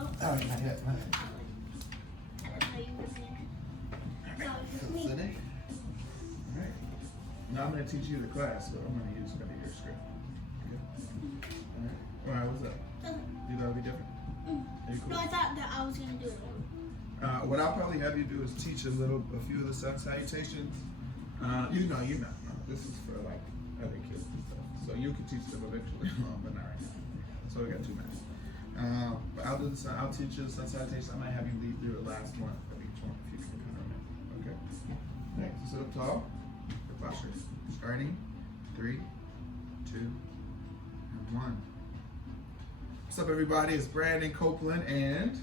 Oh, not yet. Not yet. I didn't know you were seeing it. No, it's So me. sitting. All right. Now I'm going to teach you the class, so I'm going to use kind of your script. Okay. All right. What's up? You thought it'd be different? Are you cool? No, I thought that I was gonna do it. What I'll probably have you do is teach a few of the sun salutations. You know. No, this is for like other kids and stuff. So you can teach them eventually, but not right now. So we got 2 minutes. But I'll teach you the sun salutations. I might have you lead through the last one of each one if you can kind of remember. Okay. Next, sit up tall. Good posture. Starting. 3, 2, and 1. What's up, everybody? It's Brandon Copeland and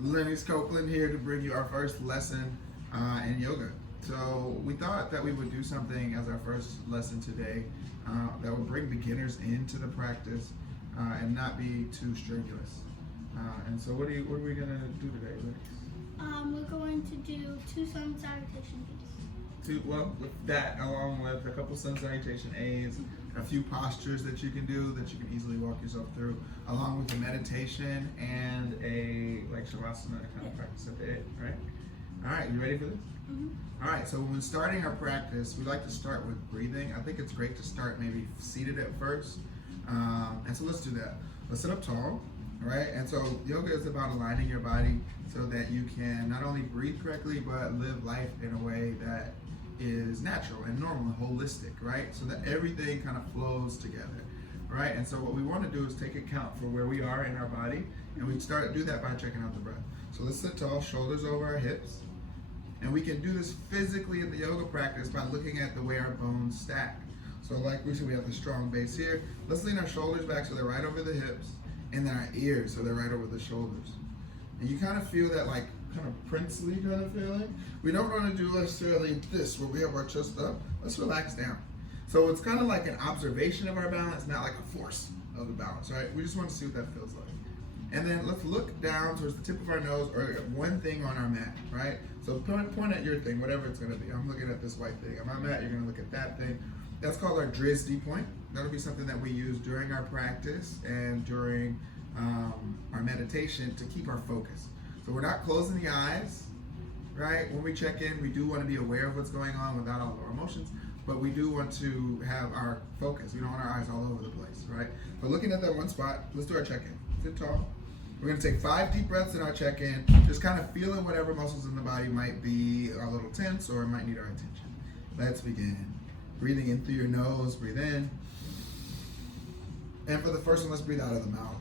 Lenox Copeland here to bring you our first lesson in yoga. So we thought that we would do something as our first lesson today that would bring beginners into the practice and not be too strenuous. And so what are we gonna do today, Lenox? We're going to do 2 sun salutation B's. With that, along with a couple sun salutation A's, a few postures that you can do that you can easily walk yourself through, along with a meditation and a like shavasana kind of practice at the end, right? All right, you ready for this? Mm-hmm. All right, so when starting our practice, we like to start with breathing. I think it's great to start maybe seated at first. And so let's do that. Let's sit up tall, all right? And so yoga is about aligning your body so that you can not only breathe correctly, but live life in a way that is natural and normal and holistic, right? So that everything kind of flows together, right? And so what we want to do is take account for where we are in our body, and we start to do that by checking out the breath. So let's sit tall, shoulders over our hips, and we can do this physically in the yoga practice by looking at the way our bones stack. So like we said, we have the strong base here. Let's lean our shoulders back so they're right over the hips, and then our ears so they're right over the shoulders. And you kind of feel that like kind of princely kind of feeling. We don't want to do necessarily this where we have our chest up. Let's relax down. So it's kind of like an observation of our balance, not like a force of the balance, right? We just want to see what that feels like. And then let's look down towards the tip of our nose or one thing on our mat, right? So point at your thing, whatever it's going to be. I'm looking at this white thing. On my mat, you're going to look at that thing. That's called our Drizzy point. That'll be something that we use during our practice and during our meditation to keep our focus. So we're not closing the eyes, right? When we check in, we do want to be aware of what's going on without all of our emotions, but we do want to have our focus. We don't want our eyes all over the place, right? So looking at that one spot, let's do our check-in. Sit tall. We're going to take 5 deep breaths in our check-in, just kind of feeling whatever muscles in the body might be a little tense or might need our attention. Let's begin. Breathing in through your nose, breathe in. And for the first one, let's breathe out of the mouth.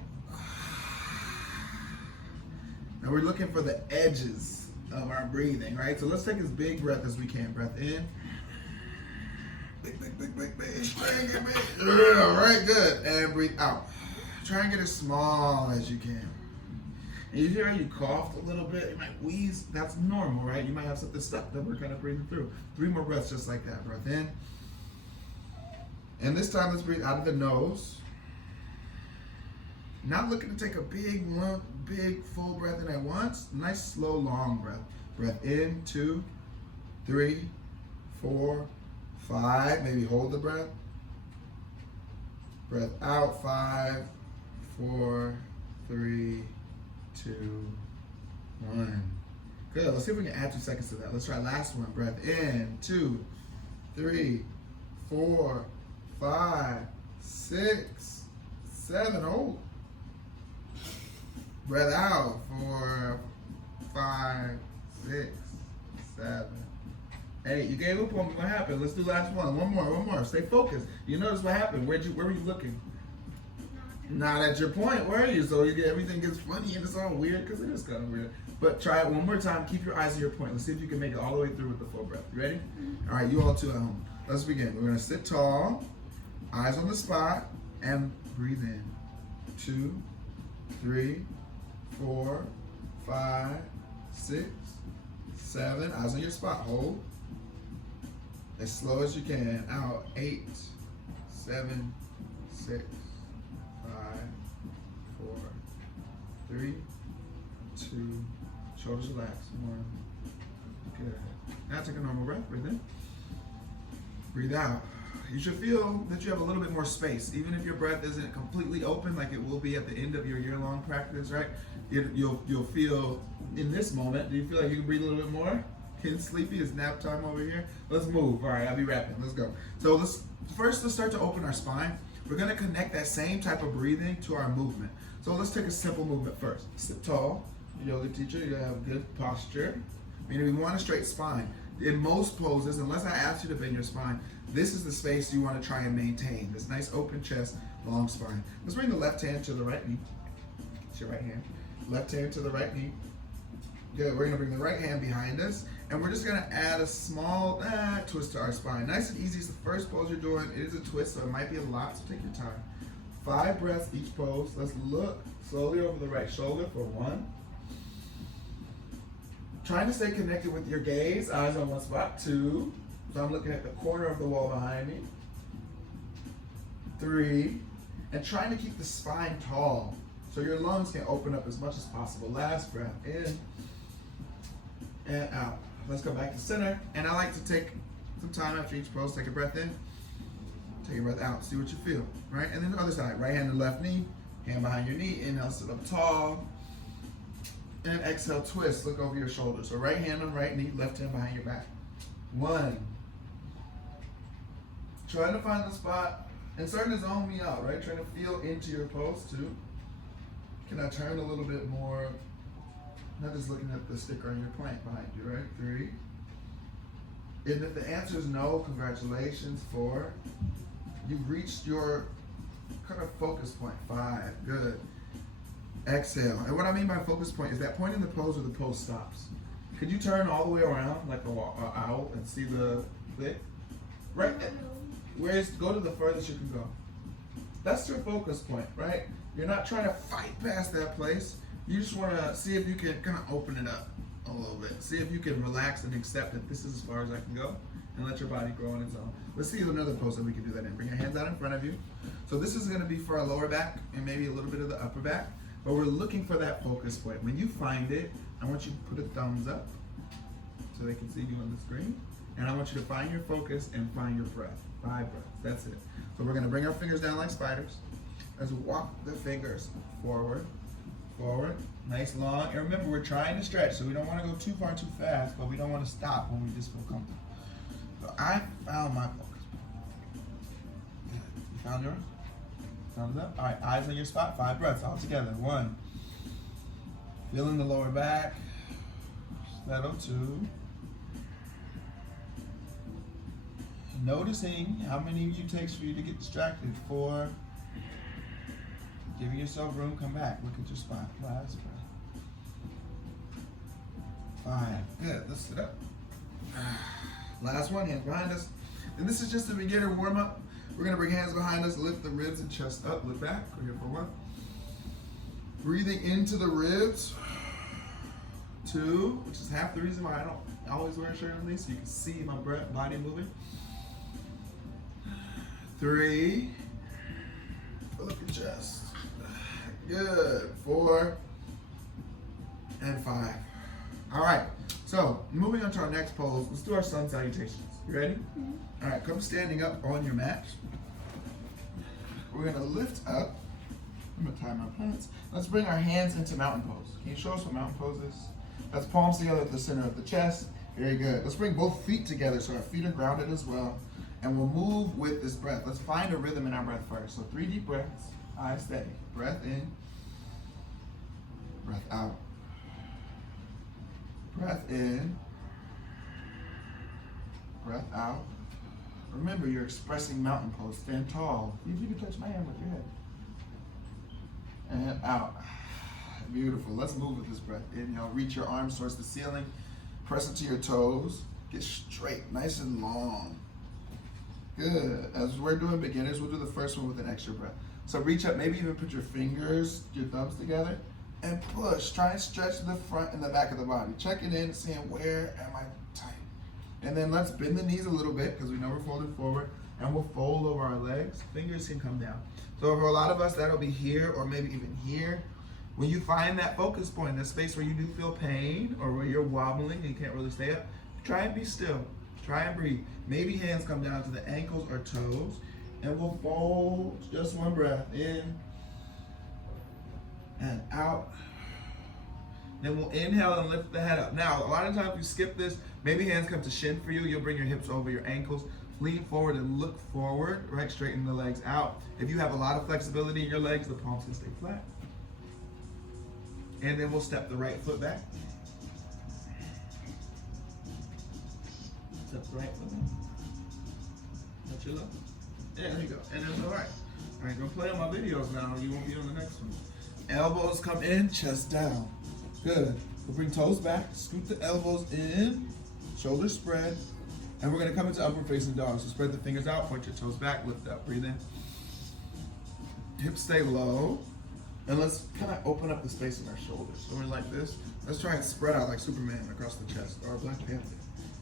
Now we're looking for the edges of our breathing, right? So let's take as big breath as we can. Breath in. Big, big, big, big, big. Try and get big. All right, good. And breathe out. Try and get as small as you can. And you hear how you coughed a little bit, you might wheeze. That's normal, right? You might have something stuck that we're kind of breathing through. 3 more breaths just like that. Breath in. And this time, let's breathe out of the nose. Not looking to take a big full breath in at once. Nice, slow, long breath. Breath in, 2, 3, 4, 5. Maybe hold the breath. Breath out, 5, 4, 3, 2, 1. Good. Let's see if we can add 2 seconds to that. Let's try last one. Breath in, 2, 3, 4, 5, 6, 7. Hold. Breath out. 4, 5, 6, 7, 8. You gave up on me. What happened? Let's do last one. One more. Stay focused. You notice what happened. Where were you looking? Not at your point, were you? So everything gets funny and it's all weird because it is kind of weird. But try it one more time. Keep your eyes at your point. Let's see if you can make it all the way through with the full breath. You ready? All right, you all too at home. Let's begin. We're going to sit tall, eyes on the spot, and breathe in. 2, 3, 4, 5, 6, 7. Eyes on your spot. Hold. As slow as you can. Out. 8, 7, 6, 5, 4, 3, 2. Shoulders relax. 1. Good. Now take a normal breath. Breathe in. Breathe out. you should feel that you have a little bit more space, even if your breath isn't completely open like it will be at the end of your year-long practice, right? You'll feel in this moment. Do you feel like you can breathe a little bit more? Kids sleepy? It's nap time over here. Let's move. All right, I'll be rapping. Let's go. So let's start to open our spine. We're gonna connect that same type of breathing to our movement. So let's take a simple movement first. Sit tall. Yoga teacher, you gotta have good posture. Meaning we want a straight spine. In most poses, unless I ask you to bend your spine, this is the space you want to try and maintain. This nice open chest, long spine. Let's bring the left hand to the right knee. It's your right hand. Left hand to the right knee. Good. We're gonna bring the right hand behind us, and we're just gonna add a small twist to our spine. Nice and easy. It's the first pose you're doing. It is a twist, so it might be a lot, so take your time. 5 breaths each pose. Let's look slowly over the right shoulder for 1. Trying to stay connected with your gaze, eyes on one spot. 2. So I'm looking at the corner of the wall behind me. 3. And trying to keep the spine tall so your lungs can open up as much as possible. Last breath, in and out. Let's go back to center. And I like to take some time after each pose, take a breath in, take a breath out, see what you feel, right? And then the other side, right hand to left knee, hand behind your knee, inhale, sit up tall. And exhale, twist, look over your shoulder. So right hand on right knee, left hand behind your back. 1. Trying to find the spot and starting to zone me out, right? Trying to feel into your pose. 2. Can I turn a little bit more? Not just looking at the sticker on your plank behind you, right? 3. And if the answer is no, congratulations. 4. You've reached your kind of focus point. 5. Good. Exhale. And what I mean by focus point is that point in the pose where the pose stops. Could you turn all the way around like an owl and see the click? Right. Go to the furthest you can go. That's your focus point, right? You're not trying to fight past that place. You just want to see if you can kind of open it up a little bit. See if you can relax and accept that this is as far as I can go and let your body grow on its own. Let's see another pose that we can do that in. Bring your hands out in front of you. So this is going to be for our lower back and maybe a little bit of the upper back. But we're looking for that focus point. When you find it, I want you to put a thumbs up so they can see you on the screen. And I want you to find your focus and find your breath. 5 breaths, that's it. So we're gonna bring our fingers down like spiders. Let's walk the fingers forward, forward, nice long. And remember, we're trying to stretch, so we don't wanna go too far too fast, but we don't wanna stop when we just feel comfortable. So I found my focus point. You found yours? Thumbs up. All right, eyes on your spot. 5 breaths all together. 1. Feeling the lower back. Settle. 2. Noticing how many of you takes for you to get distracted. 4. Giving yourself room. Come back. Look at your spot. Last breath. 5. Good. Let's sit up. Last one. Hands behind us. And this is just a beginner warm up. We're gonna bring hands behind us, lift the ribs and chest up, look back, we're here for 1. Breathing into the ribs. 2, which is half the reason why I don't always wear a shirt underneath, so you can see my body moving. 3, fill up your chest. Good. 4 and 5. All right, so moving on to our next pose, let's do our sun salutations. You ready? Mm-hmm. All right, come standing up on your mat. We're gonna lift up. I'm gonna tie my pants. Let's bring our hands into mountain pose. Can you show us what mountain pose is? That's palms together at the center of the chest. Very good. Let's bring both feet together so our feet are grounded as well. And we'll move with this breath. Let's find a rhythm in our breath first. So 3 deep breaths, eyes steady. Breath in, breath out. Breath in, breath out. Remember, you're expressing mountain pose. Stand tall. See if you can touch my hand with your head. And out. Beautiful. Let's move with this breath. Inhale, reach your arms towards the ceiling. Press into your toes. Get straight, nice and long. Good. As we're doing beginners, we'll do the first one with an extra breath. So reach up, maybe even put your fingers, your thumbs together, and push. Try and stretch the front and the back of the body. Checking in, seeing where am I tight. And then let's bend the knees a little bit because we know we're folded forward, and we'll fold over our legs. Fingers can come down. So for a lot of us, that'll be here or maybe even here. When you find that focus point, that space where you do feel pain or where you're wobbling and you can't really stay up, try and be still. Try and breathe. Maybe hands come down to the ankles or toes. And we'll fold just one breath in and out. Then we'll inhale and lift the head up. Now, a lot of times you skip this. Maybe hands come to shin for you. You'll bring your hips over your ankles. Lean forward and look forward, right? Straighten the legs out. If you have a lot of flexibility in your legs, the palms can stay flat. And then we'll step the right foot back. Step the right foot back. Touch your left. Yeah, there you go. And it's all right. I ain't gonna play on my videos now. You won't be on the next one. Elbows come in, chest down. Good. We'll bring toes back, scoot the elbows in, shoulders spread, and we're gonna come into upward facing dog. So spread the fingers out, point your toes back, lift up, breathe in. Hips stay low, and let's kind of open up the space in our shoulders. So we're like this. Let's try and spread out like Superman across the chest, or Black Panther.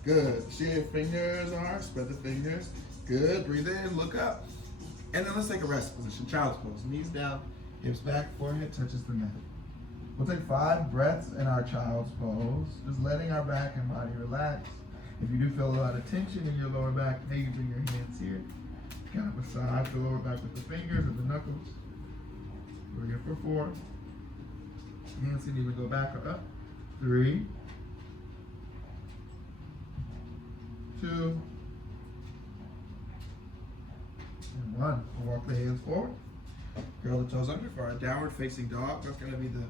Good. See your fingers are, spread the fingers. Good. Breathe in, look up. And then let's take a rest position, child's pose. Knees down, hips back, forehead touches the mat. We'll take 5 breaths in our child's pose, just letting our back and body relax. If you do feel a lot of tension in your lower back, maybe bring your hands here. Kind of massage the lower back with the fingers and the knuckles. We're here for 4. Hands can either go back or up. 3, 2, and 1. We'll walk the hands forward. Curl the toes under for our downward facing dog. That's going to be the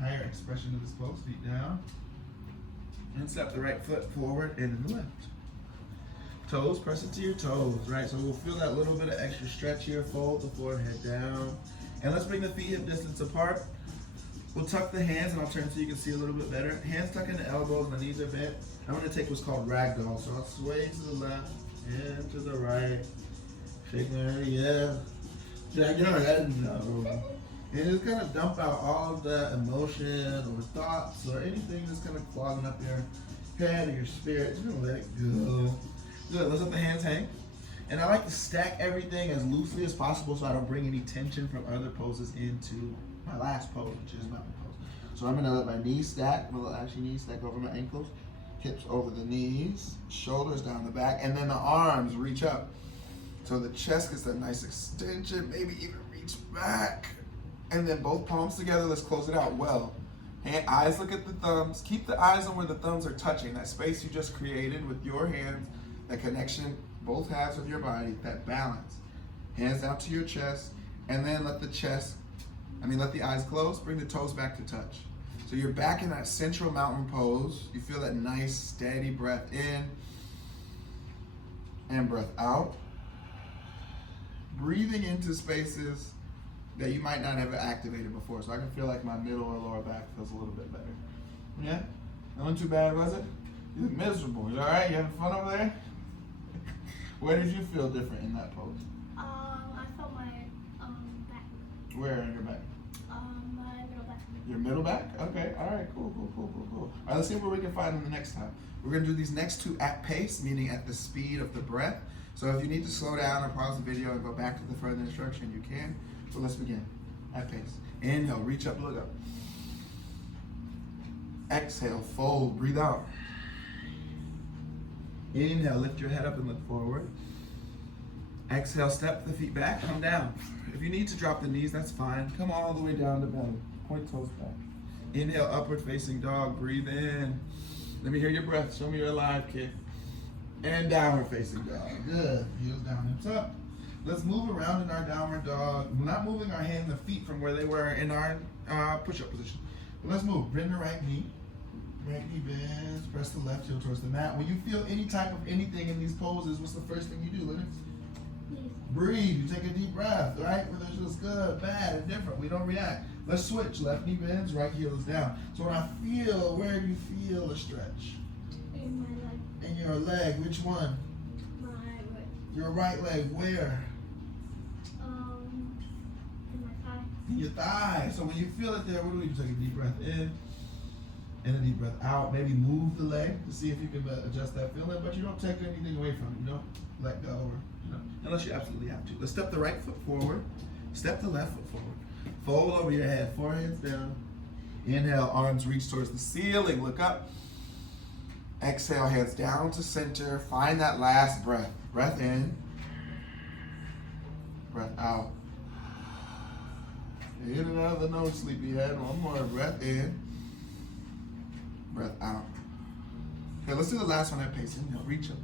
higher expression of this pose. Feet down. And step the right foot forward and then the left. Toes, press into your toes, right? So we'll feel that little bit of extra stretch here. Fold the forehead down. And let's bring the feet hip distance apart. We'll tuck the hands, and I'll turn so you can see a little bit better. Hands tuck in the elbows, my knees are bent. I'm going to take what's called ragdoll. So I'll sway to the left and to the right. Shake my head, yeah. Jack your head, no. And just kind of dump out all of that emotion or thoughts or anything that's kind of clogging up your head or your spirit. Just gonna let it go. Good, let's let the hands hang. And I like to stack everything as loosely as possible so I don't bring any tension from other poses into my last pose, which is mountain pose. So I'm gonna let my knees stack. I'm gonna let actually knees stack over my ankles, hips over the knees, shoulders down the back, and then the arms reach up. So the chest gets that nice extension, maybe even reach back. And then both palms together, let's close it out well. Eyes look at the thumbs. Keep the eyes on where the thumbs are touching, that space you just created with your hands, that connection, both halves of your body, that balance. Hands down to your chest, and then let the eyes close, bring the toes back to touch. So you're back in that central mountain pose. You feel that nice, steady breath in and breath out. Breathing into spaces that you might not have activated before. So I can feel like my middle or lower back feels a little bit better. Yeah? That wasn't too bad, was it? You look miserable. You all right? You having fun over there? Where did you feel different in that pose? I felt my back. Where in your back? My middle back. Your middle back? Okay. All right. Cool. All right. Let's see where we can find them the next time. We're going to do these next 2 at pace, meaning at the speed of the breath. So if you need to slow down or pause the video and go back to the further instruction, you can. So let's begin. At pace. Inhale, reach up, look up. Exhale, fold, breathe out. Inhale, lift your head up and look forward. Exhale, step the feet back, come down. If you need to drop the knees, that's fine. Come all the way down to belly. Point toes back. Inhale, upward facing dog, breathe in. Let me hear your breath. Show me you're alive, kid. And downward facing dog. Good. Heels down, hips up. Let's move around in our downward dog. We're not moving our hands and feet from where they were in our push-up position. But let's move. Bend the right knee. Right knee bends. Press the left heel towards the mat. When you feel any type of anything in these poses, what's the first thing you do, Lenox? Breathe. You take a deep breath, right? Whether it feels good, bad, or different. We don't react. Let's switch. Left knee bends, right heel is down. So when I feel, where do you feel a stretch? In my leg. In your leg. Which one? My right. Your right leg. Where? In my thigh. In your thigh. So when you feel it there, what do we do? Take a deep breath in and a deep breath out. Maybe move the leg to see if you can adjust that feeling, but you don't take anything away from it. You don't let go, or unless you absolutely have to. Let's step the right foot forward. Step the left foot forward. Fold over your head, forehead's down. Inhale, arms reach towards the ceiling. Look up. Exhale, hands down to center. Find that last breath. Breath in. Breath out. In and out of the nose, sleepyhead. One more. Breath in. Breath out. Okay, let's do the last one at pace. Inhale, reach up.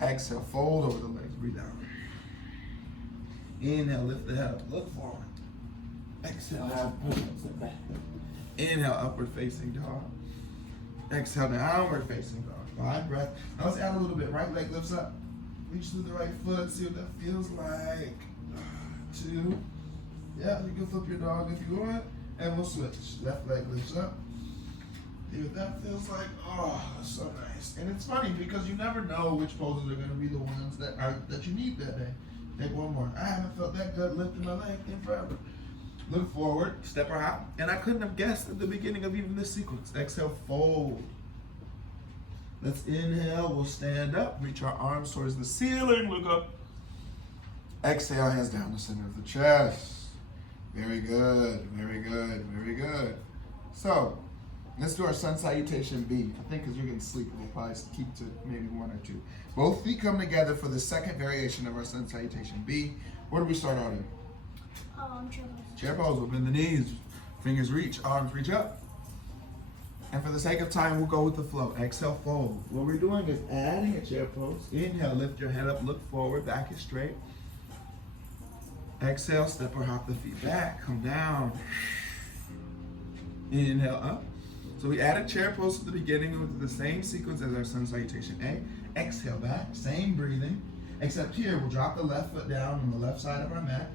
Exhale, fold over the legs. Breathe out. Inhale, lift the head up. Look forward. Exhale, have push-ups and back. Inhale, upward facing dog. Exhale, downward facing dog. 5 breaths. Now let's add a little bit. Right leg lifts up. Reach through the right foot. See what that feels like. 2. Yeah, you can flip your dog if you want. And we'll switch. Left leg lifts up. See what that feels like. Oh, that's so nice. And it's funny because you never know which poses are going to be the ones that you need that day. Take one more. I haven't felt that good lifting my leg in forever. Look forward, step or hop. And I couldn't have guessed at the beginning of even this sequence. Exhale, fold. Let's inhale, we'll stand up, reach our arms towards the ceiling, look up. Exhale, hands down the center of the chest. Very good, very good, very good. So, let's do our sun salutation B. I think because you're getting sleepy, we'll probably keep to maybe 1 or 2. Both feet come together for the second variation of our sun salutation B. Where do we start out in? Chair pose. Chair pose. We'll bend the knees, fingers reach, arms reach up. And for the sake of time, we'll go with the flow. Exhale, fold. What we're doing is adding a chair pose. Inhale, lift your head up, look forward, back is straight. Exhale, step or hop the feet back, come down. Inhale, up. So we added chair pose at the beginning with the same sequence as our sun salutation A. Exhale back, same breathing. Except here, we'll drop the left foot down on the left side of our mat,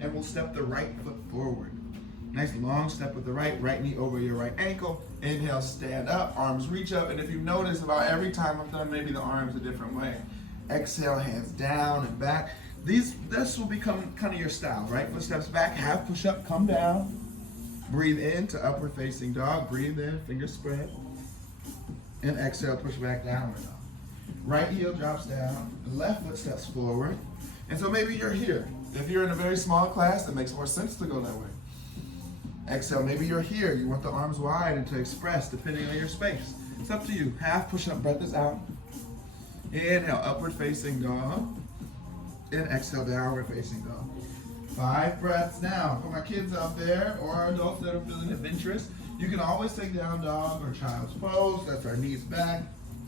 and we'll step the right foot forward. Nice long step with the right knee over your right ankle. Inhale, stand up, arms reach up, and if you notice, about every time I've done maybe the arms a different way. Exhale, hands down and back. This will become kind of your style, right? Footsteps back, half push up, come down. Breathe in to upward facing dog. Breathe in, fingers spread. And exhale, push back downward dog. Right heel drops down, left foot steps forward. And so maybe you're here. If you're in a very small class, it makes more sense to go that way. Exhale, maybe you're here. You want the arms wide and to express depending on your space. It's up to you. Half push up, breath is out. Inhale, upward facing dog. And exhale, downward facing dog. 5 breaths now. For my kids out there or adults that are feeling adventurous, you can always take down dog or child's pose. That's our knees back,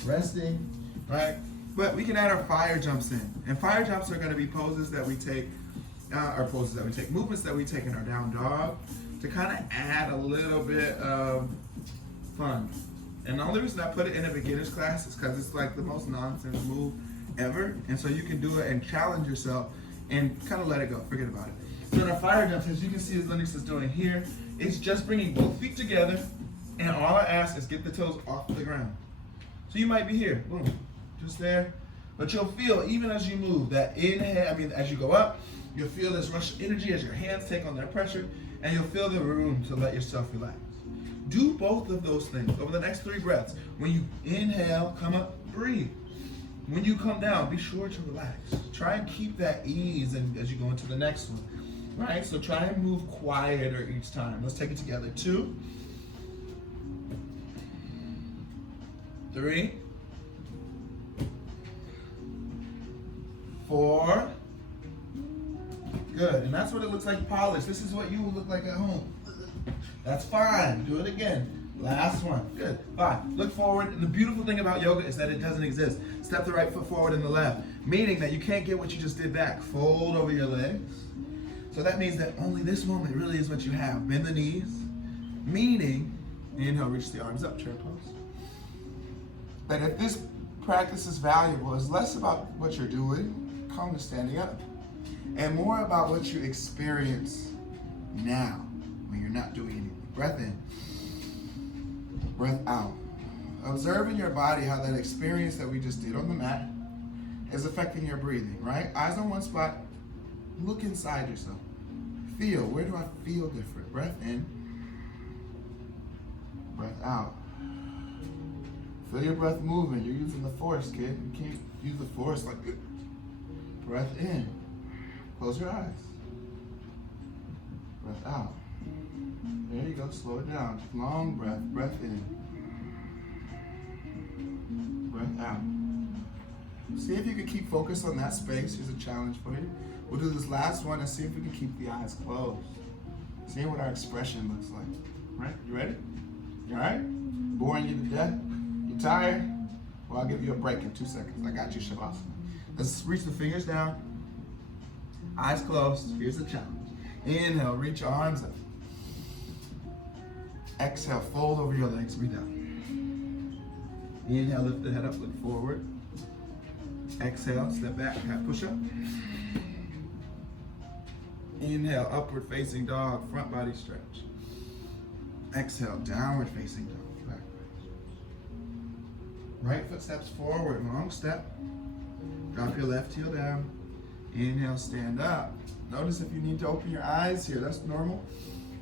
resting, right? But we can add our fire jumps in. And fire jumps are going to be poses that we take, movements that we take in our down dog to kind of add a little bit of fun. And the only reason I put it in a beginner's class is because it's like the most nonsense move ever. And so you can do it and challenge yourself and kind of let it go, forget about it. So in our fire jumps, as you can see as Lenox is doing here, it's just bringing both feet together, and all I ask is get the toes off the ground. So you might be here, boom, just there. But you'll feel, even as you move, that inhale, as you go up, you'll feel this rush of energy as your hands take on that pressure, and you'll feel the room to let yourself relax. Do both of those things over the next 3 breaths. When you inhale, come up, breathe. When you come down, be sure to relax. Try and keep that ease as you go into the next one. Right, so try and move quieter each time. Let's take it together. 2, 3, 4. Good, and that's what it looks like polished. This is what you will look like at home. That's fine. Do it again. Last one. Good. 5. Look forward. And the beautiful thing about yoga is that it doesn't exist. Step the right foot forward and the left, meaning that you can't get what you just did back. Fold over your legs. So that means that only this moment really is what you have. Bend the knees, meaning, inhale, reach the arms up, chair pose. That if this practice is valuable, it's less about what you're doing, come to standing up, and more about what you experience now when you're not doing anything. Breath in, breath out. Observe in your body how that experience that we just did on the mat is affecting your breathing, right? Eyes on one spot. Look inside yourself. Feel, where do I feel different? Breath in, breath out. Feel your breath moving. You're using the force, kid. You can't use the force like this. Breath in. Close your eyes. Breath out. There you go, slow it down. Long breath, breath in. Breath out. See if you can keep focus on that space. Here's a challenge for you. We'll do this last one and see if we can keep the eyes closed. See what our expression looks like. Right? You ready? You alright? Boring you to death? You tired? Well, I'll give you a break in 2 seconds. I got you, Shavasana. Let's reach the fingers down. Eyes closed. Here's the challenge. Inhale, reach your arms up. Exhale, fold over your legs, breathe out. Inhale, lift the head up, look forward. Exhale, step back, cat push up. Inhale, upward facing dog, front body stretch. Exhale, downward facing dog, back body stretch. Right foot steps forward, long step. Drop your left heel down. Inhale, stand up. Notice if you need to open your eyes here, that's normal.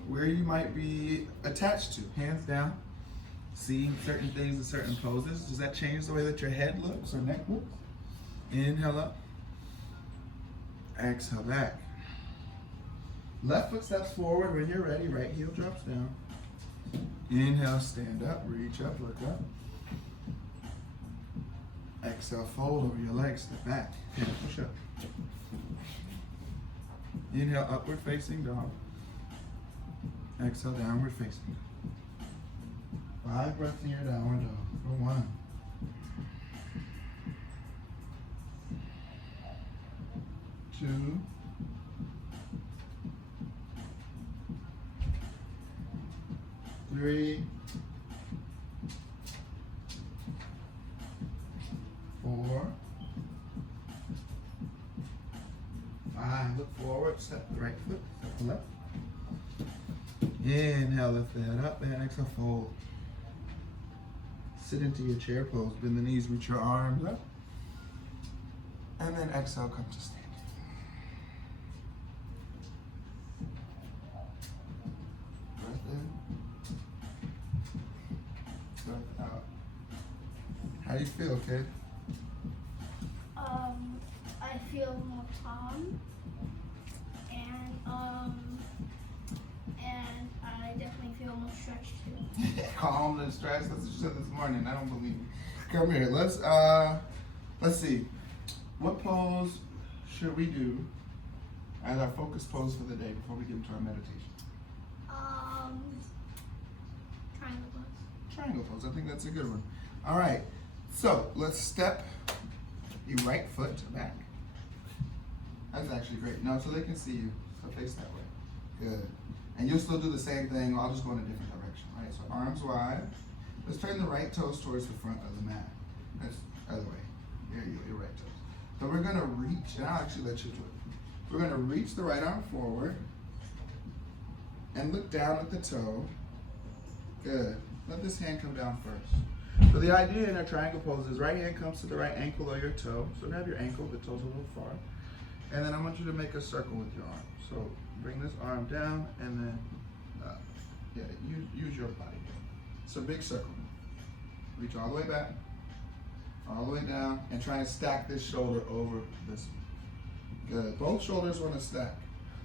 Where you might be attached to, hands down. Seeing certain things in certain poses. Does that change the way that your head looks or neck looks? Inhale up. Exhale back. Left foot steps forward. When you're ready, right heel drops down. Inhale, stand up, reach up, look up. Exhale, fold over your legs, step back. Hand push up. Inhale, upward facing dog. Exhale, downward facing. 5 breaths in your downward dog. For 1. 2. 3. 4. 5. Look forward, step the right foot, step the left. Inhale, lift the head up, and exhale, fold. Sit into your chair pose, bend the knees, reach your arms up. And then exhale, come to standing. Breath in. Breath out. How do you feel, kid? I feel more calm, and I definitely feel more stretched too. Calm and stretched. That's what you said this morning. I don't believe you. Come here. Let's see. What pose should we do as our focus pose for the day before we get into our meditation? Triangle pose. Triangle pose. I think that's a good one. All right. So let's step your right foot back. That's actually great. No, so they can see you. So face that way. Good. And you'll still do the same thing. I'll just go in a different direction. All right. So arms wide. Let's turn the right toes towards the front of the mat. That's other way. There you go. Your right toes. So we're gonna reach, and I'll actually let you do it. We're gonna reach the right arm forward and look down at the toe. Good. Let this hand come down first. So the idea in our triangle pose is right hand comes to the right ankle or your toe. So grab your ankle, the toe's a little far. And then I want you to make a circle with your arm. So bring this arm down and then, use your body. So big circle. Reach all the way back, all the way down, and try and stack this shoulder over this one. Good. Both shoulders want to stack.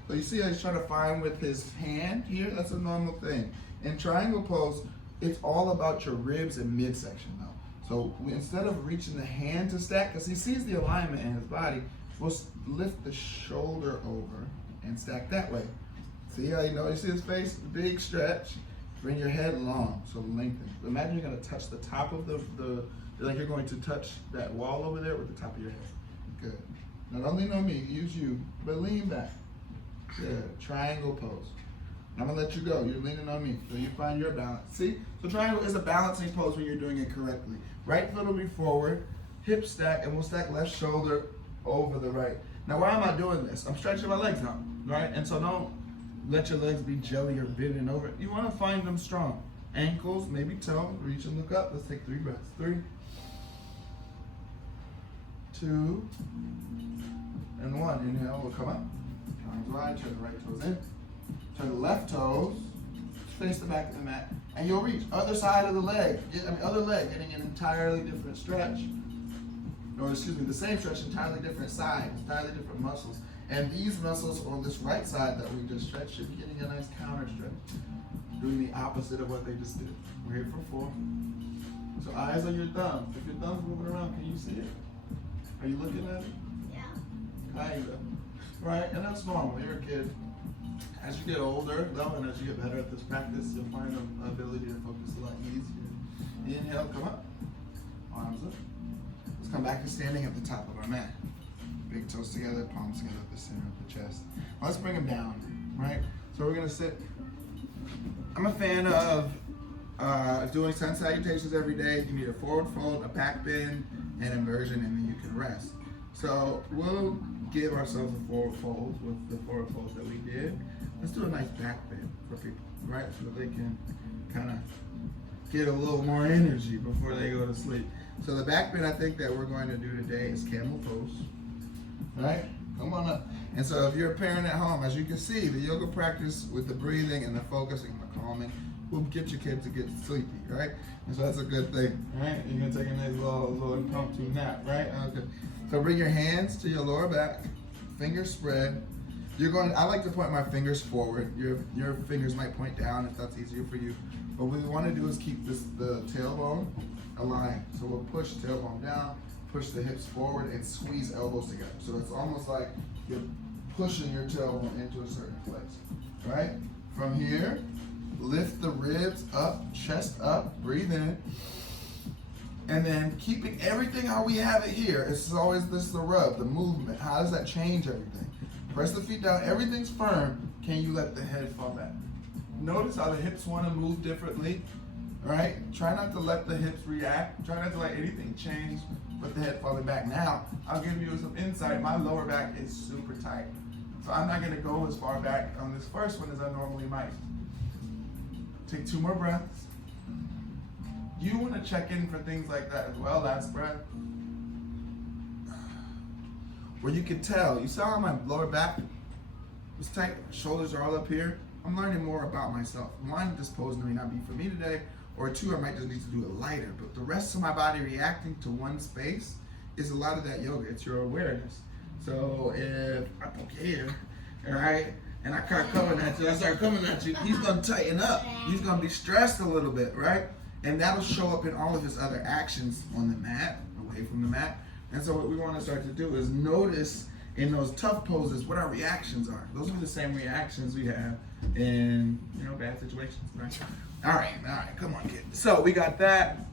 So you see how he's trying to find with his hand here? That's a normal thing. In triangle pose, it's all about your ribs and midsection though. So instead of reaching the hand to stack, because he sees the alignment in his body, we'll lift the shoulder over and stack that way. See how you see his face? Big stretch. Bring your head long, so lengthen. Imagine you're gonna touch the top of like you're going to touch that wall over there with the top of your head. Good. Not only know me, use you, but lean back. Good. Triangle pose. I'm gonna let you go. You're leaning on me, so you find your balance. See? So triangle is a balancing pose when you're doing it correctly. Right foot will be forward, hip stack, and we'll stack left shoulder over the right. Now why am I doing this? I'm stretching my legs out, right? And so don't let your legs be jelly or bending over. You wanna find them strong. Ankles, maybe toe, reach and look up. Let's take 3 breaths. 3, 2, and 1. Inhale, we'll come up. Arms wide, turn the right toes in. Turn the left toes, face the back of the mat, and you'll reach. Other side of the leg, other leg, getting an entirely different stretch. Or excuse me, the same stretch, entirely different side, entirely different muscles. And these muscles on this right side that we just stretched should be getting a nice counter stretch. Doing the opposite of what they just did. We're here for 4, So eyes on your thumb. If your thumb's moving around, can you see it? Are you looking at it? Yeah. Kinda. Right? And that's normal. You're a kid. As you get older, though, and as you get better at this practice, you'll find the ability to focus a lot easier. Inhale, come up. Arms up. Let's come back to standing at the top of our mat. Big toes together, palms together at the center of the chest. Let's bring them down, right? So we're gonna sit. I'm a fan of doing sun salutations every day. You need a forward fold, a back bend, and inversion, and then you can rest. So we'll give ourselves a forward fold with the forward folds that we did. Let's do a nice back bend for people, right? So that they can kind of get a little more energy before they go to sleep. So the back bend I think that we're going to do today is Camel Pose, right? Come on up. And so if you're a parent at home, as you can see, the yoga practice with the breathing and the focusing and the calming will get your kids to get sleepy, right? And so that's a good thing, right? You're gonna take a nice little impromptu nap, right? Okay. So bring your hands to your lower back, fingers spread. I like to point my fingers forward. Your fingers might point down if that's easier for you. But what we want to do is keep the tailbone aligned. So we'll push tailbone down, push the hips forward, and squeeze elbows together. So it's almost like you're pushing your tailbone into a certain place, right? From here, lift the ribs up, chest up, breathe in. And then keeping everything how we have it here. It's always the rub, the movement. How does that change everything? Press the feet down, everything's firm. Can you let the head fall back? Notice how the hips want to move differently, right? Try not to let the hips react. Try not to let anything change with the head falling back. Now, I'll give you some insight. My lower back is super tight. So I'm not gonna go as far back on this first one as I normally might. Take 2 more breaths. You wanna check in for things like that as well. Last breath. Where you can tell, you saw how my lower back was tight, shoulders are all up here. I'm learning more about myself. 1, this pose may not be for me today, or 2, I might just need to do it lighter. But the rest of my body reacting to one space is a lot of that yoga. It's your awareness. So if I poke here, all right, and I start coming at you, he's gonna tighten up. He's gonna be stressed a little bit, right? And that'll show up in all of his other actions on the mat, away from the mat. And so what we wanna start to do is notice in those tough poses what our reactions are. Those are the same reactions we have in, bad situations, right? All right, come on, kid. So we got that.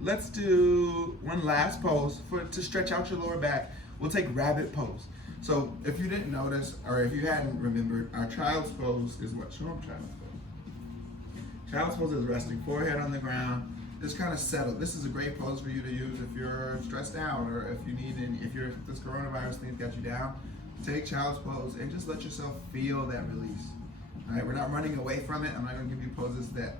Let's do one last pose to stretch out your lower back. We'll take rabbit pose. So if you didn't notice, or if you hadn't remembered, our child's pose is what? Show them child's pose. Child's pose is resting forehead on the ground. Just kind of settle. This is a great pose for you to use if you're stressed out, or if you need if this coronavirus thing's got you down. Take child's pose and just let yourself feel that release. All right, we're not running away from it. I'm not going to give you poses that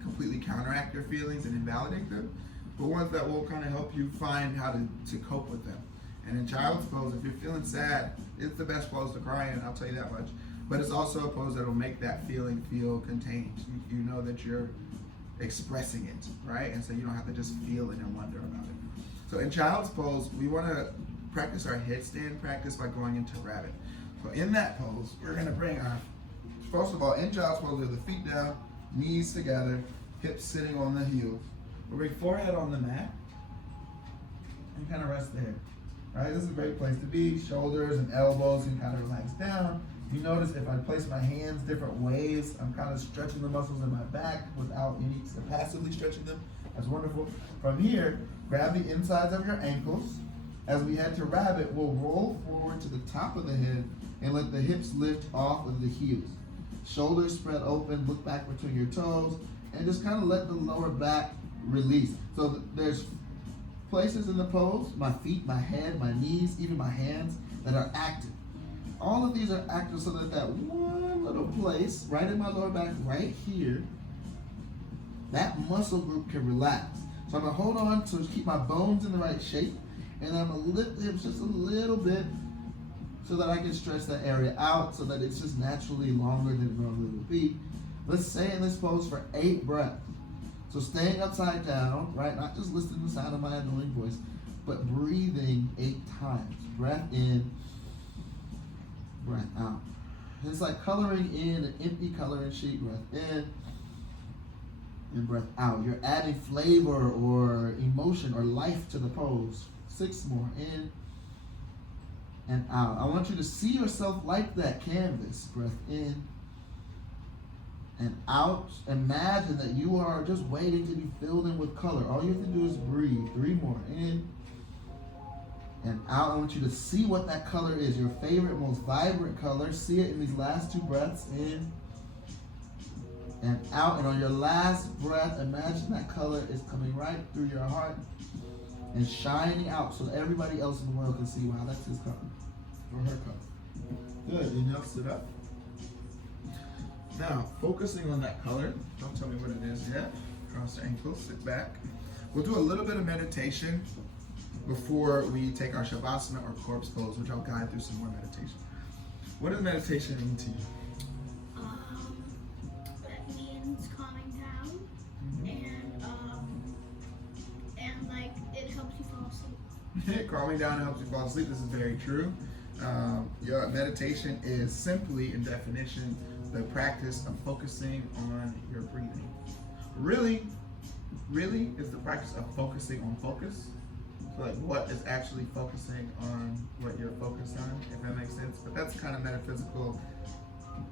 completely counteract your feelings and invalidate them, but ones that will kind of help you find how to cope with them. And in child's pose, if you're feeling sad, it's the best pose to cry in, I'll tell you that much. But it's also a pose that will make that feeling feel contained. You know that you're expressing it, right? And so you don't have to just feel it and wonder about it. So in child's pose, we want to practice our headstand practice by going into rabbit. So in that pose, we're going to bring first of all, in child's pose, we have the feet down, knees together, hips sitting on the heels. We'll bring forehead on the mat and kind of rest there. Right, this is a great place to be. Shoulders and elbows can kind of relax down. You notice if I place my hands different ways, I'm kind of stretching the muscles in my back without passively stretching them. That's wonderful. From here, grab the insides of your ankles. As we head to rabbit, we'll roll forward to the top of the head and let the hips lift off of the heels. Shoulders spread open, look back between your toes, and just kind of let the lower back release. So there's places in the pose, my feet, my head, my knees, even my hands, that are active. All of these are active so that one little place, right in my lower back, right here, that muscle group can relax. So I'm gonna hold on to keep my bones in the right shape, and I'm gonna lift the hips just a little bit so that I can stretch that area out so that it's just naturally longer than it normally would be. Let's stay in this pose for 8 breaths. So staying upside down, right? Not just listening to the sound of my annoying voice, but breathing 8 times. Breath in, breath out. It's like coloring in an empty coloring sheet. Breath in, And breath out. You're adding flavor or emotion or life to the pose. 6 more. In and out. I want you to see yourself like that canvas. Breath in and out. Imagine that you are just waiting to be filled in with color. All you have to do is breathe. 3 more. In and out. I want you to see what that color is. Your favorite, most vibrant color. See it in these last 2 breaths. In and out. And on your last breath, imagine that color is coming right through your heart and shining out so that everybody else in the world can see, wow, that's his color or her color. Good. You now sit up. Now, focusing on that color. Don't tell me what it is yet. Cross your ankles, sit back. We'll do a little bit of meditation before we take our Shavasana or corpse pose, which I'll guide through some more meditation. What does meditation mean to you? That means calming down, and like it helps you fall asleep. Calming down helps you fall asleep. This is very true. Your meditation is simply, in definition, the practice of focusing on your breathing. Really, is the practice of focusing on focus. So like what is actually focusing on what you're focused on, if that makes sense. But that's kind of metaphysical.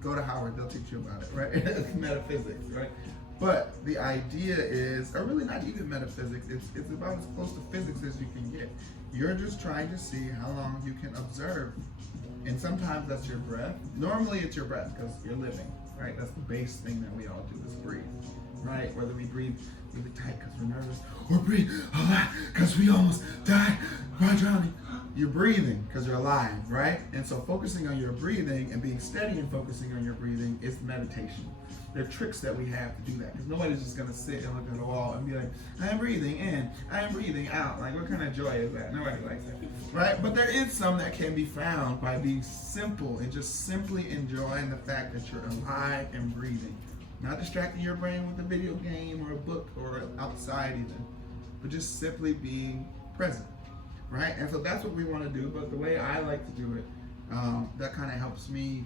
Go to Howard, they'll teach you about it, right? Metaphysics, right? But the idea is, or really not even metaphysics, it's about as close to physics as you can get. You're just trying to see how long you can observe. And sometimes that's your breath. Normally it's your breath because you're living, right? That's the base thing that we all do is breathe, right? Whether we breathe really tight because we're nervous or breathe a lot because we almost died by drowning. You're breathing because you're alive, right? And so focusing on your breathing and being steady and focusing on your breathing is meditation. There are tricks that we have to do that because nobody's just going to sit and look at the wall and be like, I'm breathing in, I'm breathing out. Like, what kind of joy is that? Nobody likes that, right? But there is some that can be found by being simple and just simply enjoying the fact that you're alive and breathing. Not distracting your brain with a video game or a book or outside even, but just simply being present, right? And so that's what we want to do, but the way I like to do it, that kind of helps me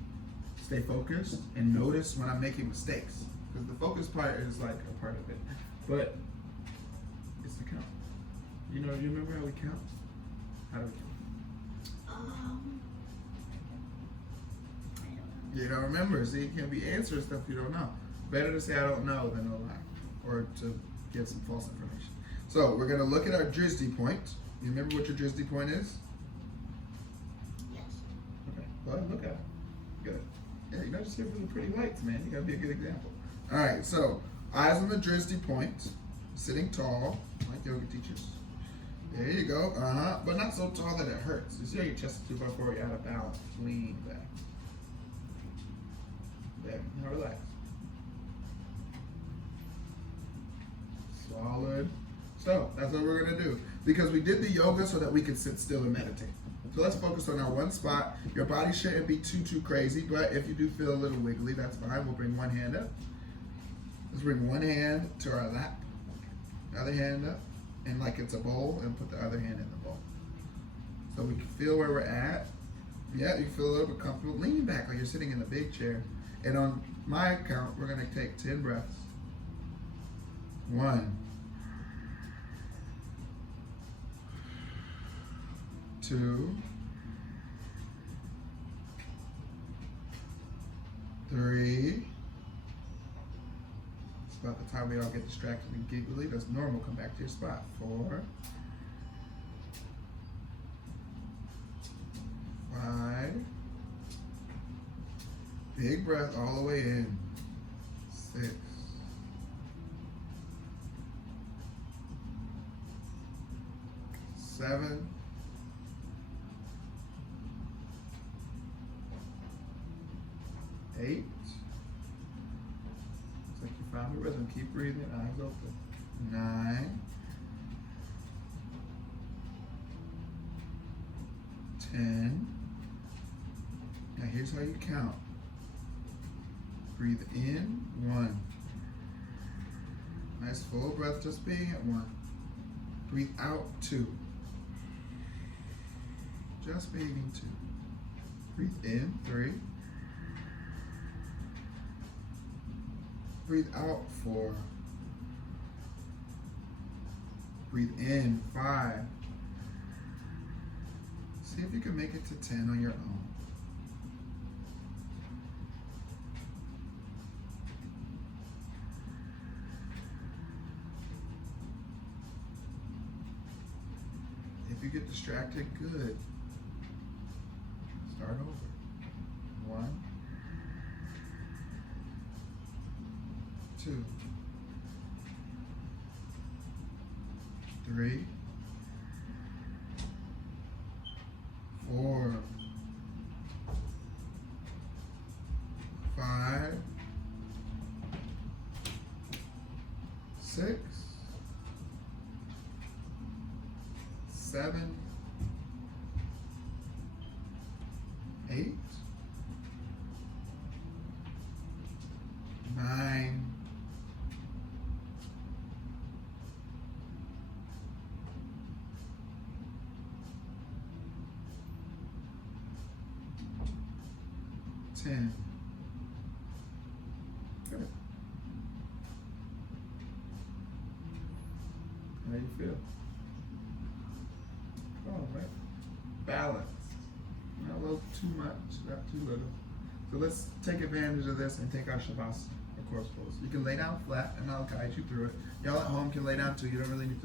stay focused and notice when I'm making mistakes. Because the focus part is like a part of it, but it's the count. You know, do you remember how we count? How do we count? I don't know. You don't remember, so you can't be answering stuff you don't know. Better to say I don't know than no lie, or to give some false information. So we're gonna look at our Drizzy point. You remember what your Drizzy point is? Yes. Okay, go ahead and look at it. Good. Yeah, you're not just here for the pretty lights, man. You gotta be a good example. All right, so eyes on the Drizzy point, sitting tall, like yoga teachers. There you go. But not so tall that it hurts. You see how your chest is too far forward, you're out of balance. Lean back. There. Now relax. Solid. So that's what we're gonna do. Because we did the yoga so that we could sit still and meditate. So let's focus on our one spot. Your body shouldn't be too crazy, but if you do feel a little wiggly, that's fine. We'll bring one hand up. Let's bring one hand to our lap, the other hand up, and like it's a bowl, and put the other hand in the bowl. So we can feel where we're at. Yeah, you feel a little bit comfortable. Lean back like you're sitting in a big chair. And on my count, we're gonna take 10 breaths. 1, 2, 3. It's about the time we all get distracted and giggly. That's normal. Come back to your spot. 4, 5. Big breath all the way in. 6. 7. 8. Looks like you found the rhythm. Keep breathing. Eyes open. 9. 10. Now here's how you count. Breathe in, 1. Nice full breath, just being at 1. Breathe out, 2. Just being in 2. Breathe in, 3. Breathe out, 4. Breathe in, 5. See if you can make it to 10 on your own. If you get distracted, good. Start over. 1, 2, 3, 4, 5, 6, 7, 8, 9, 10. Good. How you feel? All right. Balance. Not a little too much, not too little. So let's take advantage of this and take our Shavasana, or corpse pose. You can lay down flat and I'll guide you through it. Y'all at home can lay down too. You don't really need to